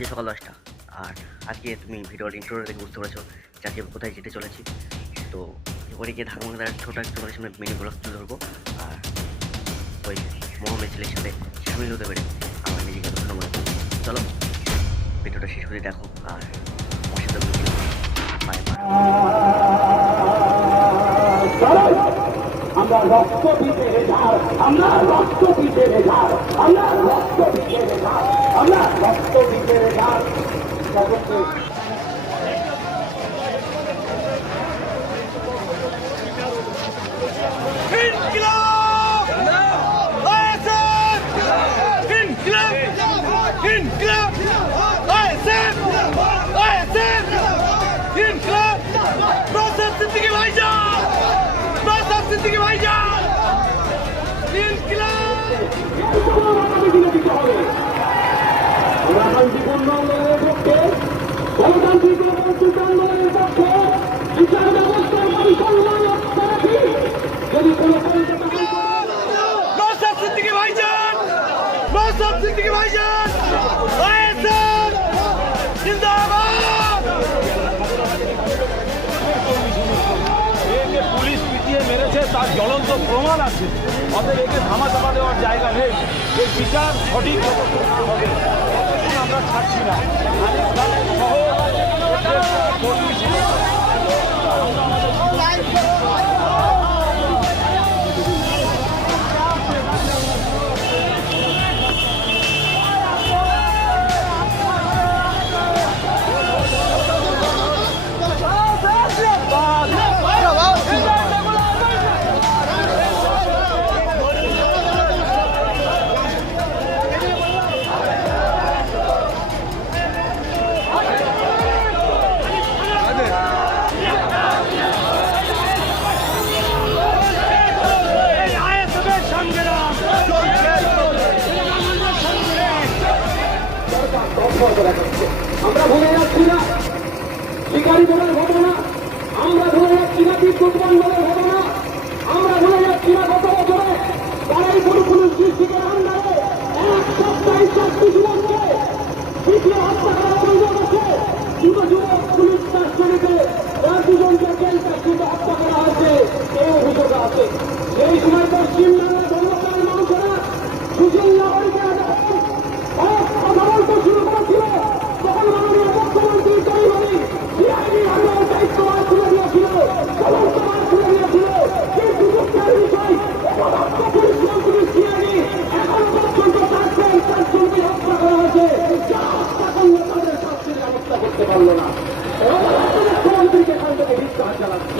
বাজে সকাল দশটা। আর আজকে তুমি ভিডিওর ইন্ট্রো থেকে বুঝতে পেরেছ যে আজকে কোথায় যেতে চলেছি। তো ওখানে গিয়ে ঢাকা মাংলার ছোটো একটা তোমাদের সামনে মিনি ব্লগ তুলে ধরবো। আর ওই মোহাম্মদ ছেলের সাথে সামিল হতে পেরে আমার নিজেকে ধন্য মনে করি। চলো, ভিডিওটা শেষ করে দেখো আর সাথে বাই বাই আমরা রক্ত দিতে রেজার আমরা রক্ত দিতে রেজার আমরা রক্ত দিতে রেজার আমরা রক্ত দিতে জগৎকে গণতান্ত্রিক উন্নয়নের পক্ষে গণতান্ত্রিক গণতান্ত্রিক আন্দোলনের পক্ষে বিচার ব্যবস্থার পরিচালনায় রাখি যদি কোনো কলকাতা Nasıl Sıddıkı তার জ্বলন্ত প্রমাণ আছে। অতএব একে ধামা চাপা দেওয়ার জায়গা নেই। এই বিচার সঠিক হবে। আমরা ছাড়ছি না। এই আমরা ভুলে যাচ্ছি না। শিকারী বোনের ঘটনা। আমরা ভুলে যাচ্ছি না বিদ্যুৎ বন্ধনের ঘটনা। আমরা ভুলে যাচ্ছি না গত বছরে তারাই পুলিশ ডিস্ট্রিক্টের আন্ডারে এক সপ্তাহে চারটি যুবককে পিটিয়ে হত্যা করার অভিযোগ আছে দুটো যুবক পুলিশ কাস্টডিতে তার দুজনকে জেল কাস্টডিতে হত্যা করা হয়েছে। এই অভিযোগ আছে। সেই সময় পশ্চিমবাংলার চালাচ্ছে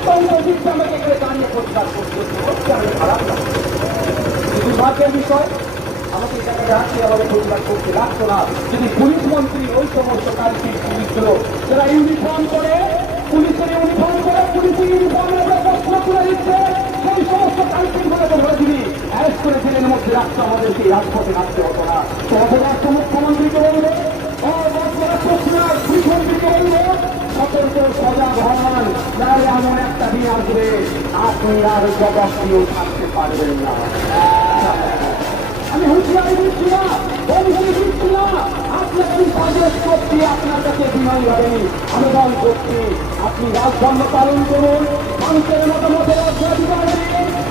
দিচ্ছে আমাকে এখানে দাঁড়িয়ে পরিষ্কার করতে আমি খারাপ না কিন্তু ভাগ্যের বিষয় আমাকে জায়গায় রাখতে আমাদের পরিষ্কার করতে লাগতো না যদি পুলিশ মন্ত্রী ওই সমস্ত কালকে পুলিশগুলো যারা ইউনিফর্ম করে পুলিশের ইউনিফর্ম করে পুলিশের ইউনিফর্মের প্রশ্ন তুলে দিচ্ছে সেই সমস্ত কালপিনগুলোকে ধরে তিনি অ্যারেস্ট করে জেলের মধ্যে রাখতে আমাদেরকে রাজপথে রাখতে হতো না তো অপরাষ্ট্র মুখ্যমন্ত্রীকে বলবে আসবে আপনি আর থাকতে পারবেন না। আমি হুঁশিয়ারি দিচ্ছি না অভিযোগ দিচ্ছি না। আপনাকে করছি, আপনার কাছে বিনয় ভাবে আবেদন করছি। আপনি রাজধর্ম পালন করুন, মানুষের মতামতের অগ্রাধিকার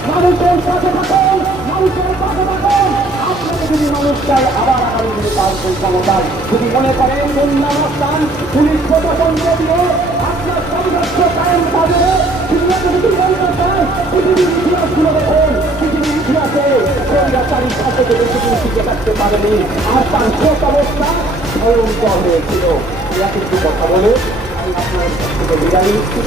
মানুষের সাথে থাকুন, মানুষের পাশে থাকুন। আপনাকে যদি মানুষ চায় আবার আগামী দিনে সেই ক্ষমতায় যদি মনে করেন বন্যাবস্থান পুলিশ প্রশাসনকে দিয়ে আপনার সংঘর্ষ কায়েম থাকবে পারেনি আর তার শেষ অবস্থা ভয়ঙ্কর হয়েছিল কথা বলে বিদায় নিচ্ছি